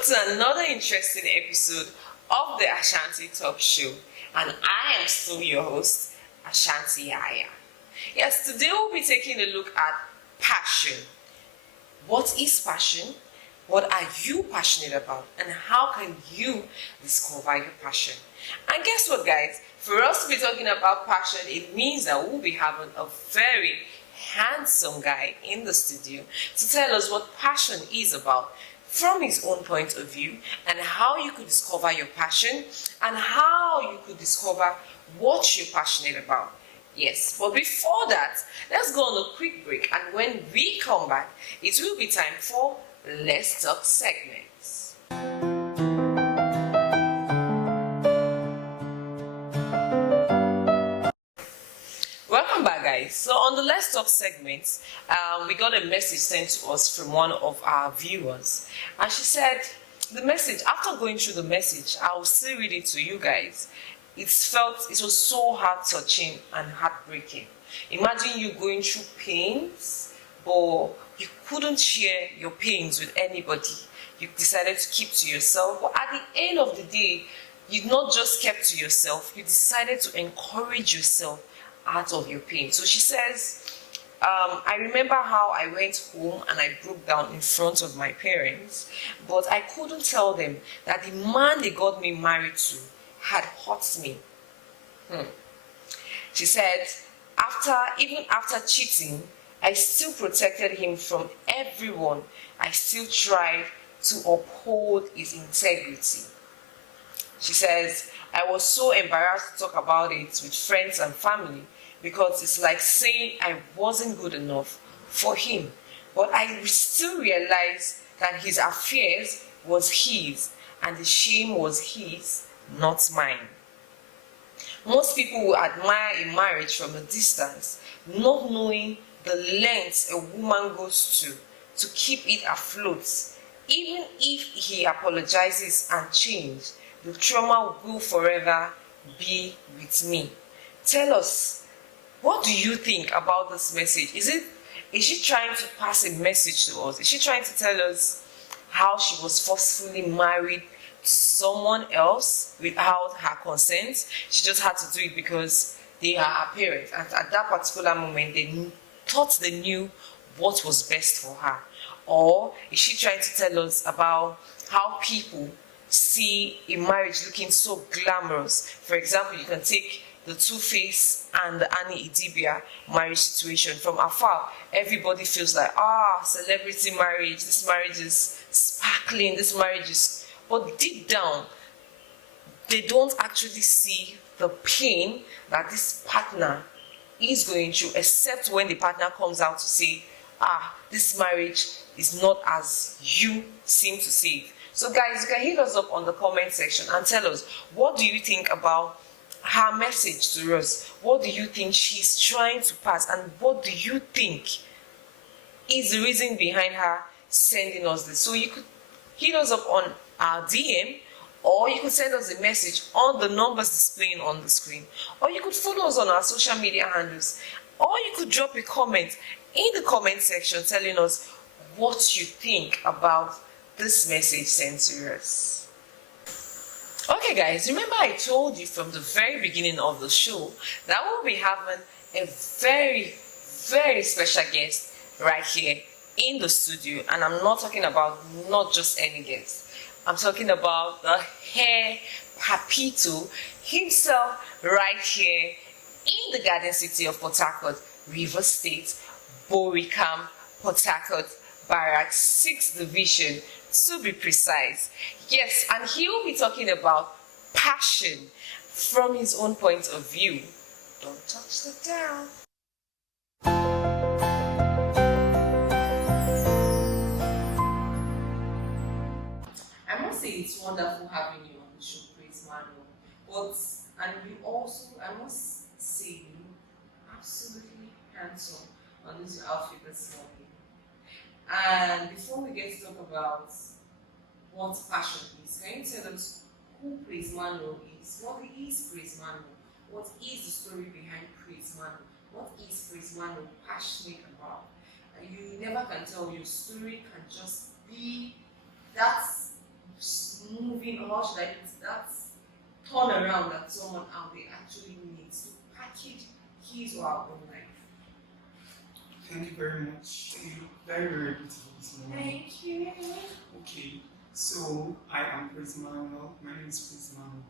Welcome to another interesting episode of the Ashanti Talk Show, and I am still your host, Ashanti Yaya. Yes, today we'll be taking a look at passion. What is passion? What are you passionate about? And how can you discover your passion? And guess what, guys? For us to be talking about passion, it means that we'll be having a very handsome guy in the studio to tell us what passion is about from his own point of view, and how you could discover your passion and how you could discover what you're passionate about. Yes, but before that, let's go on a quick break, and when we come back, it will be time for Let's Talk segments. Welcome back, guys. So on the Let's Talk segment, we got a message sent to us from one of our viewers, and she said the message, after going through the message, I will still read it to you guys. It was so heart touching and heartbreaking. Imagine you going through pains, but you couldn't share your pains with anybody. You decided to keep to yourself, but at the end of the day, you not just kept to yourself, you decided to encourage yourself out of your pain. So she says, I remember how I went home and I broke down in front of my parents, but I couldn't tell them that the man they got me married to had hurt me. She said, even after cheating, I still protected him from everyone. I still tried to uphold his integrity. She says, I was so embarrassed to talk about it with friends and family because it's like saying I wasn't good enough for him. But I still realized that his affairs was his and the shame was his, not mine. Most people will admire a marriage from a distance, not knowing the lengths a woman goes to keep it afloat. Even if he apologizes and changes, the trauma will forever be with me. Tell us, what do you think about this message? Is she trying to pass a message to us? Is she trying to tell us how she was forcefully married to someone else without her consent? She just had to do it because they are her parents, and at that particular moment they thought they knew what was best for her. Or is she trying to tell us about how people see a marriage looking so glamorous? For example, you can take the Two-Face and the Annie Idibia marriage situation. From afar, everybody feels like, celebrity marriage, this marriage is sparkling, this marriage is... But deep down, they don't actually see the pain that this partner is going through, except when the partner comes out to say, this marriage is not as you seem to see it. So guys, you can hit us up on the comment section and tell us, what do you think about her message to us? What do you think she's trying to pass, and what do you think is the reason behind her sending us this? So you could hit us up on our DM, or you could send us a message on the numbers displaying on the screen, or you could follow us on our social media handles, or you could drop a comment in the comment section telling us what you think about this message sent to us. Okay guys, remember I told you from the very beginning of the show that we'll be having a very, very special guest right here in the studio, and I'm not talking about not just any guest. I'm talking about the hair Papito himself right here in the Garden City of Port Harcourt, Rivers State, Boricam, Port Harcourt, Barracks, 6th Division, to be precise. Yes, and he will be talking about passion from his own point of view. Don't touch the dial. I must say it's wonderful having you on the show, Praise Manuel. I must say, you look absolutely handsome on this outfit this morning. And before we get to talk about what passion is, can you tell us who Praise Manuel is? What is Praise Manuel? What is the story behind Praise Manuel? What is Praise Manuel passionate about? And you never can tell, your story can just be that moving, or how should I put it, that turnaround that someone out there actually needs to package his or her own life. Thank you very much. You look very, very beautiful this morning. Thank you. Okay, so I am Prince Manuel. My name is Prince Manuel.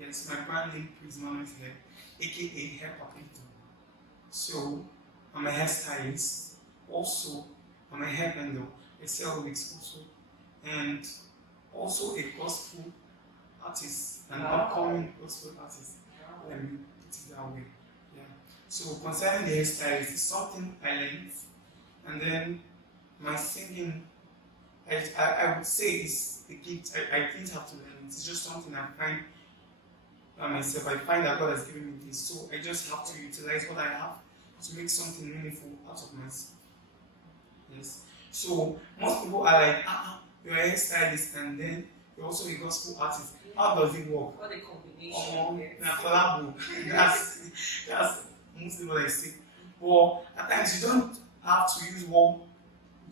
Yes, my brand name Prince Manuel is here, aka Hair Papito. So I'm a hairstylist. Also, I'm a hairbender. I sell wigs also, and also a gospel artist, an upcoming gospel artist. Let me put it that way. Yeah. So concerning the hairstylist, it's something I learned, and then my singing, I would say is a gift. I didn't have to learn it. It's just something I find by myself. I find that God has given me this, so I just have to utilize what I have to make something meaningful out of myself. Yes. So most people are like, you're a hairstylist and then you're also a gospel artist. How does it work? What a combination. Collabo. That's most people like say. But at times you don't have to use what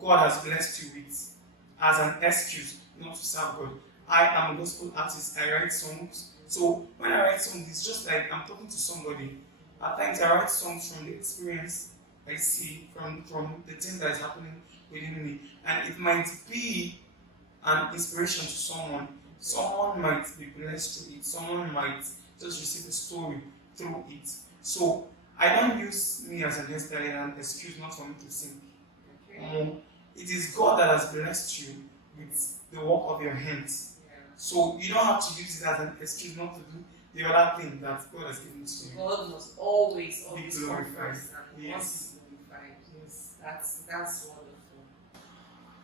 God has blessed you with as an excuse not to serve God. I am a gospel artist. I write songs. So when I write songs, it's just like I'm talking to somebody. At times I write songs from the experience I see, from the thing that is happening within me. And it might be an inspiration to someone. Someone might be blessed through it. Someone might just receive a story through it. So I don't use me as an hairstylist and an excuse not for me to sing. Okay. It is God that has blessed you with the work of your hands. Yeah. So you don't have to use it as an excuse not to do the other thing that God has given to you. God must always Be come glorified. first and Yes. must be glorified. Yes. That's wonderful.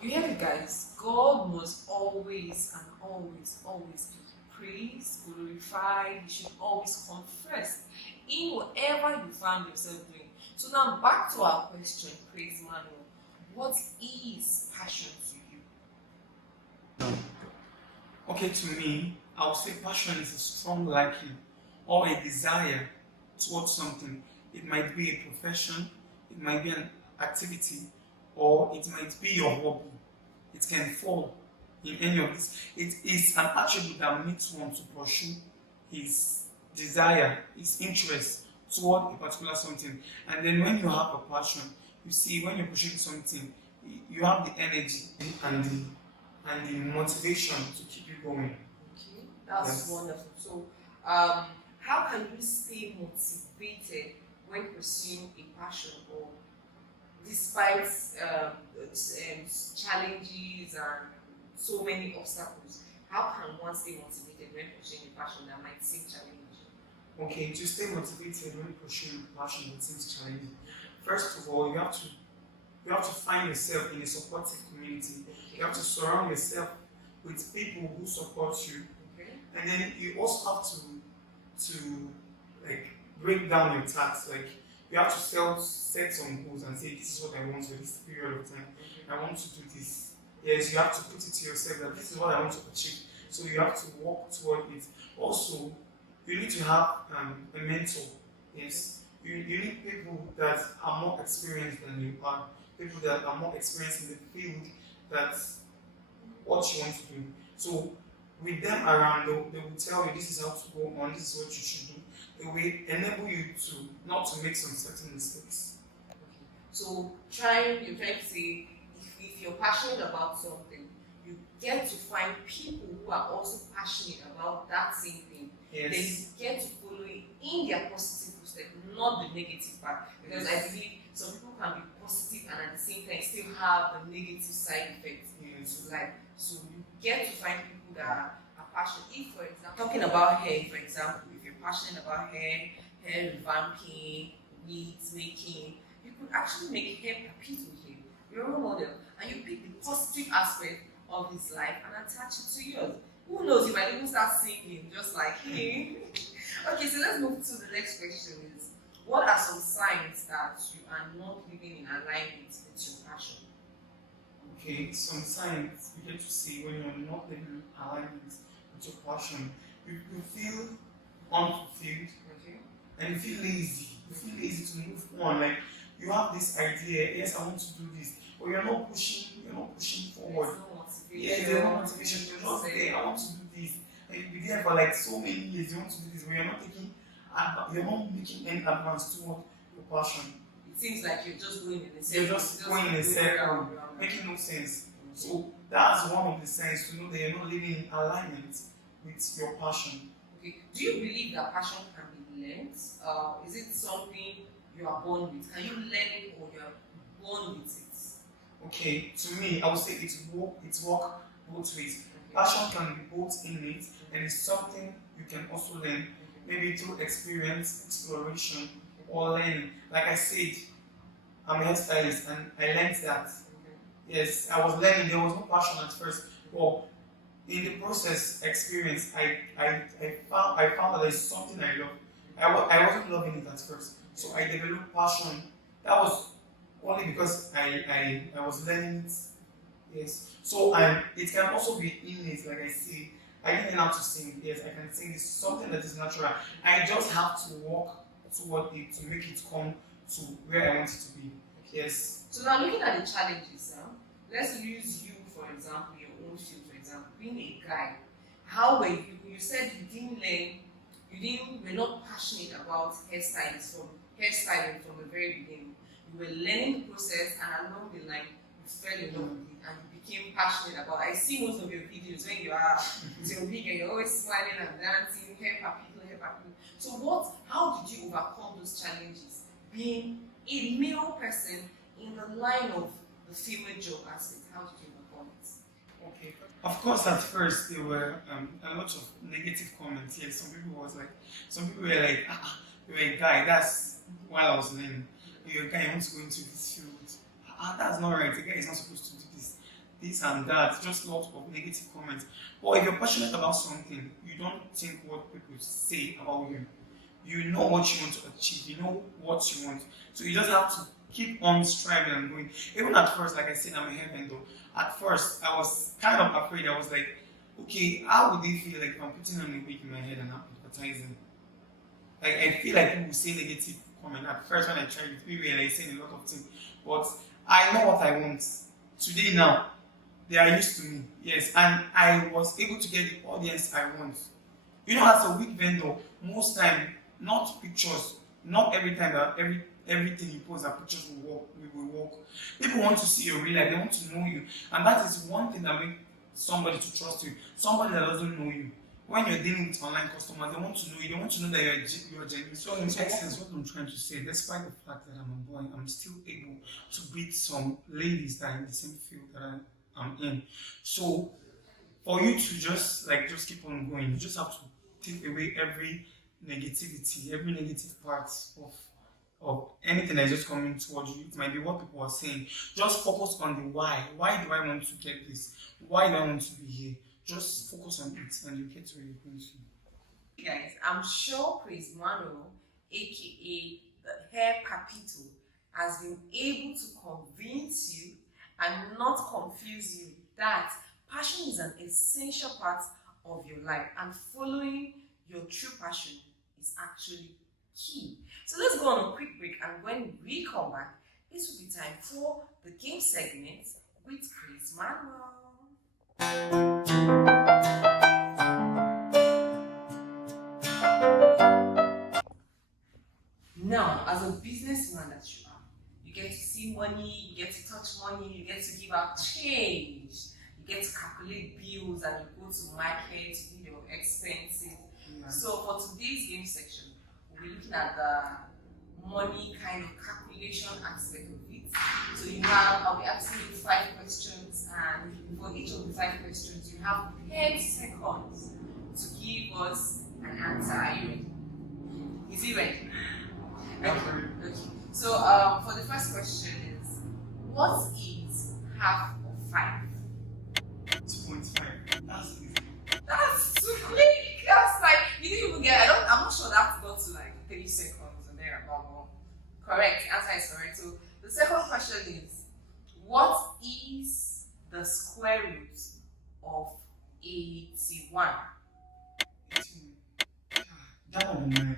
You hear it, guys? God must always and always be praised, glorified. You should always come first in whatever you find yourself doing. So now back to our question, Praise Manuel. What is passion to you? Okay, to me, I would say passion is a strong liking or a desire towards something. It might be a profession, it might be an activity, or it might be your hobby. It can fall in any of this. It is an attribute that makes one to pursue his desire, his interest toward a particular something. And then when you have a passion, you see when you're pushing something, you have the energy and the motivation to keep you going. Okay, that's Yes. wonderful. So, how can you stay motivated when pursuing a passion, or despite challenges and so many obstacles? How can one stay motivated when pursuing a passion that might seem challenging? Okay, to stay motivated when pursuing passion that seems challenging. First of all, you have to find yourself in a supportive community. You have to surround yourself with people who support you. Okay. And then you also have to like break down your tasks. Like you have to set some goals and say, this is what I want for this period of time. I want to do this. Yes, you have to put it to yourself that this is what I want to achieve. So you have to work toward it. Also, you need to have a mentor. Yes, you need people that are more experienced than you are. People that are more experienced in the field that's what you want to do. So with them around, they will tell you this is how to go on, this is what you should do. They will enable you to not to make some certain mistakes. Okay. So you're trying to say, if you're passionate about something, you get to find people who are also passionate about that same thing. Yes. Then you get to follow it in their positive footsteps, not the negative part. Because Yes. I believe some people can be positive and at the same time still have the negative side effects to life. So you get to find people that are passionate. If, for example, talking about hair, for example, if you're passionate about hair revamping, wigs making, you could actually make hair Papito here, your role model, and you pick the positive aspect of his life and attach it to yours. Who knows, you might even start singing just like him. Okay, so let's move to the next question is, what are some signs that you are not living in alignment with your passion? Okay, some signs you get to see when you're not living in alignment with your passion. You feel unfulfilled Okay. and you feel lazy. You feel lazy to move on. Like You have this idea, yes, I want to do this, but you're not pushing forward. There's no motivation. You're just there, I want to do this. And you'll be there for like so many years, you want to do this, but you're not making any advance toward your passion. It seems like you're just going in a circle. You're just going in a circle, making no sense. So that's one of the signs to know that you're not living in alignment with your passion. Okay. Do you believe that passion can be learned? Is it something you are born with? Can you learn it or you're born with it? Okay, to me, I would say it's work both ways. Passion can be both innate and it's something you can also learn, maybe through experience, exploration, or learning. Like I said, I'm a hairstylist and I learned that. Yes, I was learning, there was no passion at first. But in the process, experience, I found that there's something I love. I wasn't loving it at first. So I developed passion. That was only because I was learning it. Yes. So and it can also be innate, like I say. I didn't learn how to sing. Yes, I can sing. It's something that is natural. I just have to work toward it to make it come to where I want it to be. Yes. So now looking at the challenges, let's use you for example, your own field for example, being a guy. How were you? You said you were not passionate about hairstyling from the very beginning. You were learning the process and along the line you fell in love with it and you became passionate about it. I see most of your videos when you are with your wig and you're always smiling and dancing, hair papito. So how did you overcome those challenges being a male person in the line of the female job aspect? How did you overcome it? Okay. Of course, at first there were a lot of negative comments. Yes, some people were like, you're a guy. That's while I was learning. You're a guy, you want to go into this field. That's not right. A guy is not supposed to do this and that. Just lots of negative comments. But if you're passionate about something, you don't think what people say about you. You know what you want to achieve. You know what you want. So you just have to keep on striving and going. Even at first, like I said, I'm a hair vendor. At first, I was kind of afraid. I was like, okay, how would they feel like if I'm putting on a wig in my head and I'm advertising? Like, I feel like people will say negative comment. At first, when I tried it, people were like saying a lot of things. But I know what I want. Today now, they are used to me. Yes, and I was able to get the audience I want. You know, as a wig vendor, most time, not pictures, not every time that everything you post that pictures will work. People want to see your real life, they want to know you. And that is one thing that makes somebody to trust you. Somebody that doesn't know you. When you're dealing with online customers, they want to know you, they want to know that you're genuine. So in essence, what I'm trying to say, despite the fact that I'm a boy, I'm still able to beat some ladies that are in the same field that I'm in. So for you to just keep on going, you just have to take away every negativity, every negative part of anything that's just coming towards you. It might be what people are saying. Just focus on the why. Why do I want to get this? Why do I want to be here? Just focus on it and you get where you're going to. Guys, I'm sure Chris Manuel, aka the hair Papito, has been able to convince you and not confuse you that passion is an essential part of your life and following your true passion is actually key. So let's go on a quick break, and when we come back, this will be time for the game segment with Chris Manuel. Now, as a businessman that you are, you get to see money, you get to touch money, you get to give out change, you get to calculate bills, and you go to market, you do your expenses. So for today's game section, we'll be looking at the money kind of calculation aspect of it. So I'll be asking you 5 questions, and for each of the 5 questions, you have 10 seconds to give us an answer. Are you ready? Is he ready? Okay. So for the first question is, what is half of 5? 2.5. That's easy. That's too quick. That's like, you didn't even get, I'm not sure that got to like 3 seconds and there about. Correct, answer is correct. So the second question is, what is the square root of 81? 81. That one, man.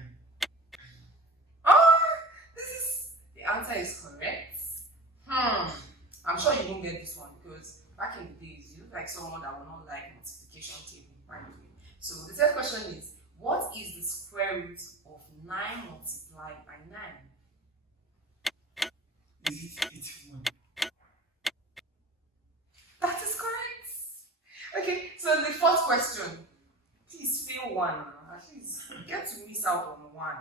Oh, the answer is correct. I'm sure you won't get this one because back in the days, you look like someone that will not like multiplication table, by the way. So the third question is, what is the square root of 9 multiplied by 9? Is it 81? That is correct. Okay, so the fourth question. Please fail one. At least get to miss out on one.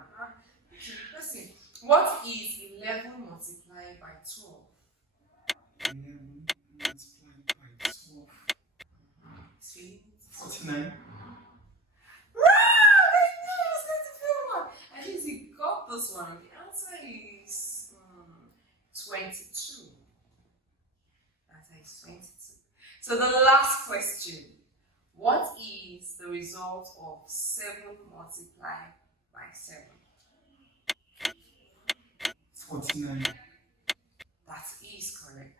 Okay, let's see. What is 11 multiplied by 12? 11 multiplied by 12. See? 49. I was going to fail one. At least you got this one. The answer is 22. Answer is 22. So the last question. What is the result of 7 multiplied by 7? 49. That is correct.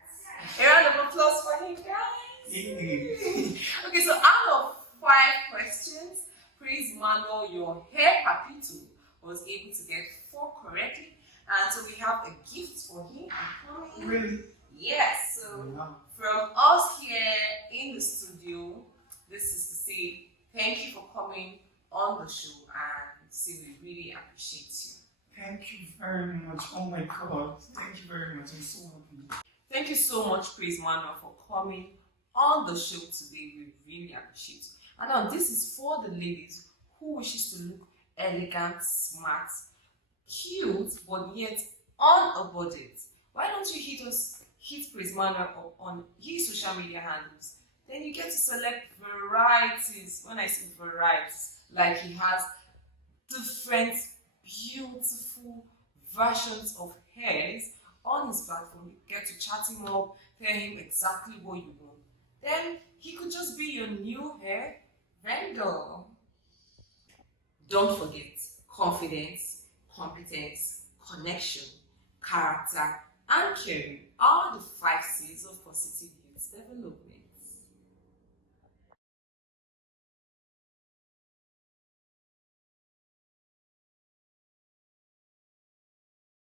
A round of applause for him, guys. Yay. Okay, so out of 5 questions, Praise Manuel, your hair Papito, was able to get 4 correctly. And so we have a gift for him. Really? Yes. So Wow. from us here in the studio, this is to say thank you for coming on the show and say we really appreciate you. Thank you very much. Oh my God. Thank you very much. I'm so happy. Thank you so much, Praise Manuel, for coming on the show today. We really appreciate you. And now this is for the ladies who wishes to look elegant, smart, cute, but yet on a budget. Why don't you hit Praise Manuel up on his social media handles? Then you get to select varieties. When I say varieties, like he has different beautiful versions of hairs on his platform. You get to chat him up, tell him exactly what you want. Then he could just be your new hair vendor. Don't forget, confidence, competence, connection, character, and caring are the 5 C's of positive youth development.